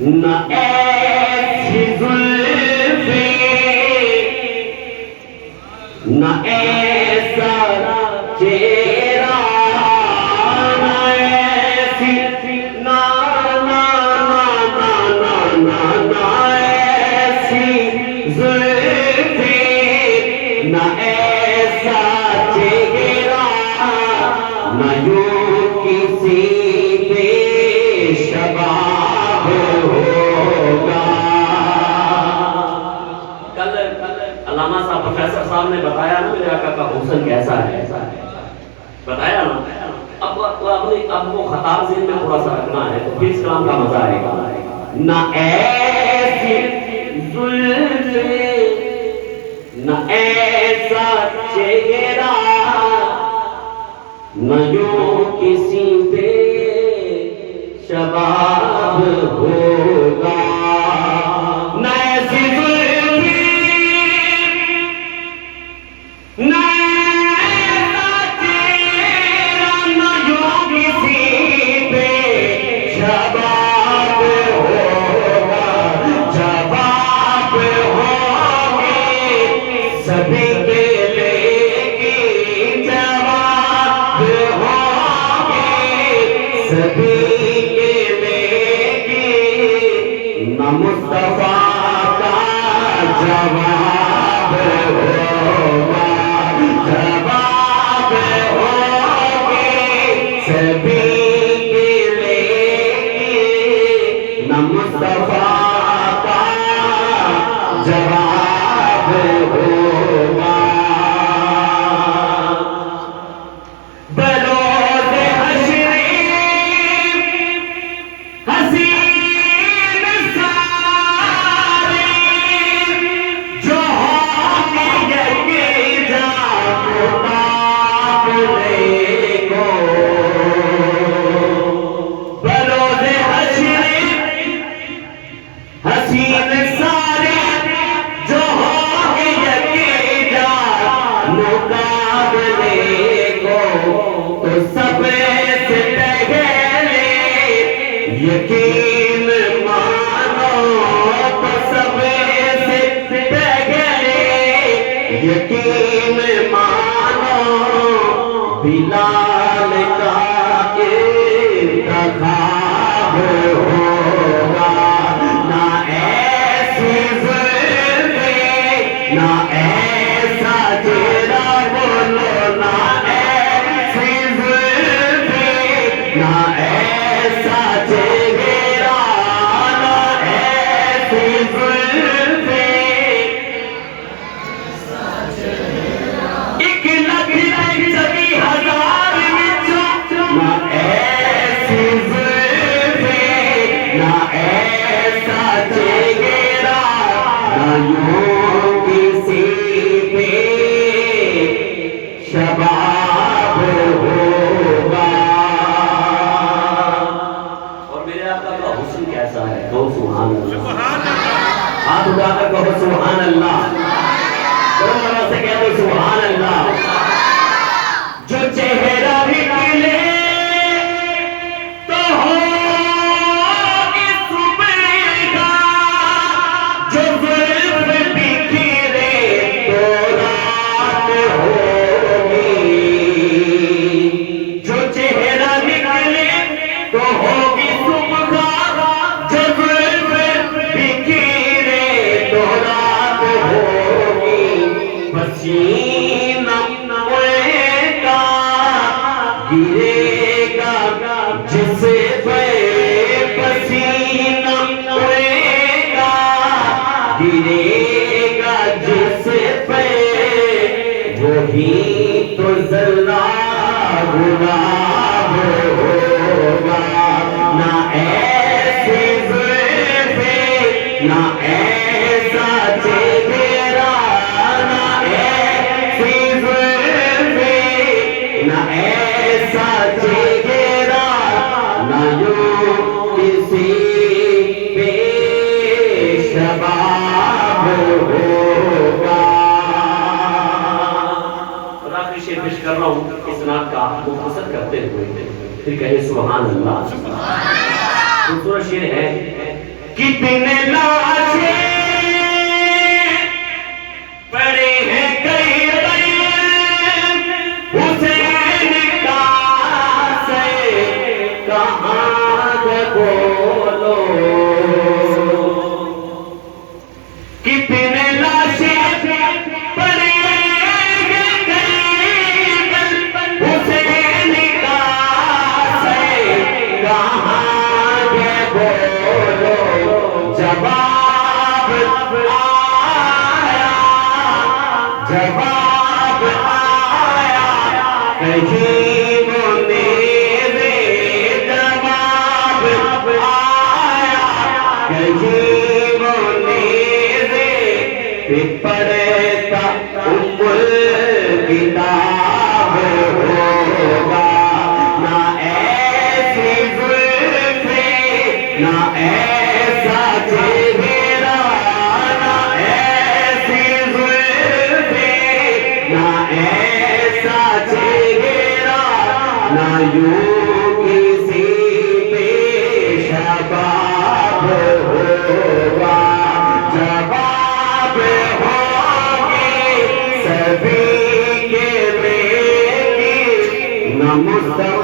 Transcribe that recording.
نہ ایسی زلفیں نہ ایسا چہرہ نہ ایسی نہ نہ نہ نہ نہ نہ ایسی زلفیں نہ ایسا چہرہ نہ یوں کسی بے شباب ہوگا. کل علامہ صاحب پروفیسر صاحب نے بتایا نا میرے آقا کا حسن کیسا ہے، بتایا نا. اب وہ خطاب ذہن میں تھوڑا سا رکھنا ہے تو پھر اس کلام کا مزہ آئے گا. نہ ایسی زلفیں نہ ایسا چہرہ نہ یوں کسی پہ شباب ہوگا. نہ ایسی زلفیں نہ ایسا چہرہ نہ یوں کسی پہ شباب ہوگا. جواب ہوگے سبھی کے لیکن جواب ہوگے سبھی کے لیکن نہ مصطفیٰ کا جواب ہوگا. جواب ہوگے سبھی کے لیکن نہ مصطفیٰ کا جواب ہوگا. بروز حشر حسین سارے جو ہوں گے یکجا مقابلے کو. بروز حشر حسین سارے جو ہوں گے یکجا مقابلے کو. تو سب سے پہلے یقین مانو. تو سب سے پہلے یقین مانو. بلال کا انتخاب ہوگا. نہ ایسی زلفیں نہ ایسا چہرہ بولو. نہ ایسی زلفیں نہ ایسا چہرہ نہ ایسی زلفیں. ایک لکھ چوبی ہزار وچوں نہ ایسی زلفیں نہ ایسا چہرہ نہ یوں کسی پہ شباب ہوگا. اور میرے آقا کا حسن کیسا ہے؟ کہو سبحان اللہ. ہاتھ اٹھا کر کہو سبحان اللہ. دونوں طرح سے کہہ دو سبحان اللہ. جو چہرہ نکلے تو ہو اس صبح کا. جو زلف بکھرے تو رات ہوگی. جو چہرہ نکلے تو ہوگی صبح کا. جو زلف بکھرے تو رات ہوگی. پسینہ اڑے گا گرے گا جس پہ. پسینہ اڑے گا گرے گا جس پہ. وہی تو ذرہ گلاب ہوگا. نہ ایسی زلفیں نہ ایسا چہرہ نہ ایسی زلفیں نہ ایسا چہرہ نہ یوں کسی پہ شباب ہوگا. اور آخری شعر پیش کر رہا ہوں اس نعت کا مختصر کرتے ہوئے. پھر کہے سبحان اللہ. خوبصورت شعر ہے کتنے لاشیں پڑے ہیں کئی حسین کا سے کہاں ہے بولو کتنے لاشیں پڑے ہیں کئی حسین کا سے کہاں ہے بولو جواب آیا جواب آیا کہیں میرے جواب آیا کہیں میرے پڑھتا کتاب ہوگا نہ ایسی زلفیں نہ ایسا چہرہ نہ ایسی زلفیں نہ ایسا چہرہ نہ یوں کسی پہ شباب ہوگا جواب ہوگی سبھی کے بیٹی نہ مصطفیٰ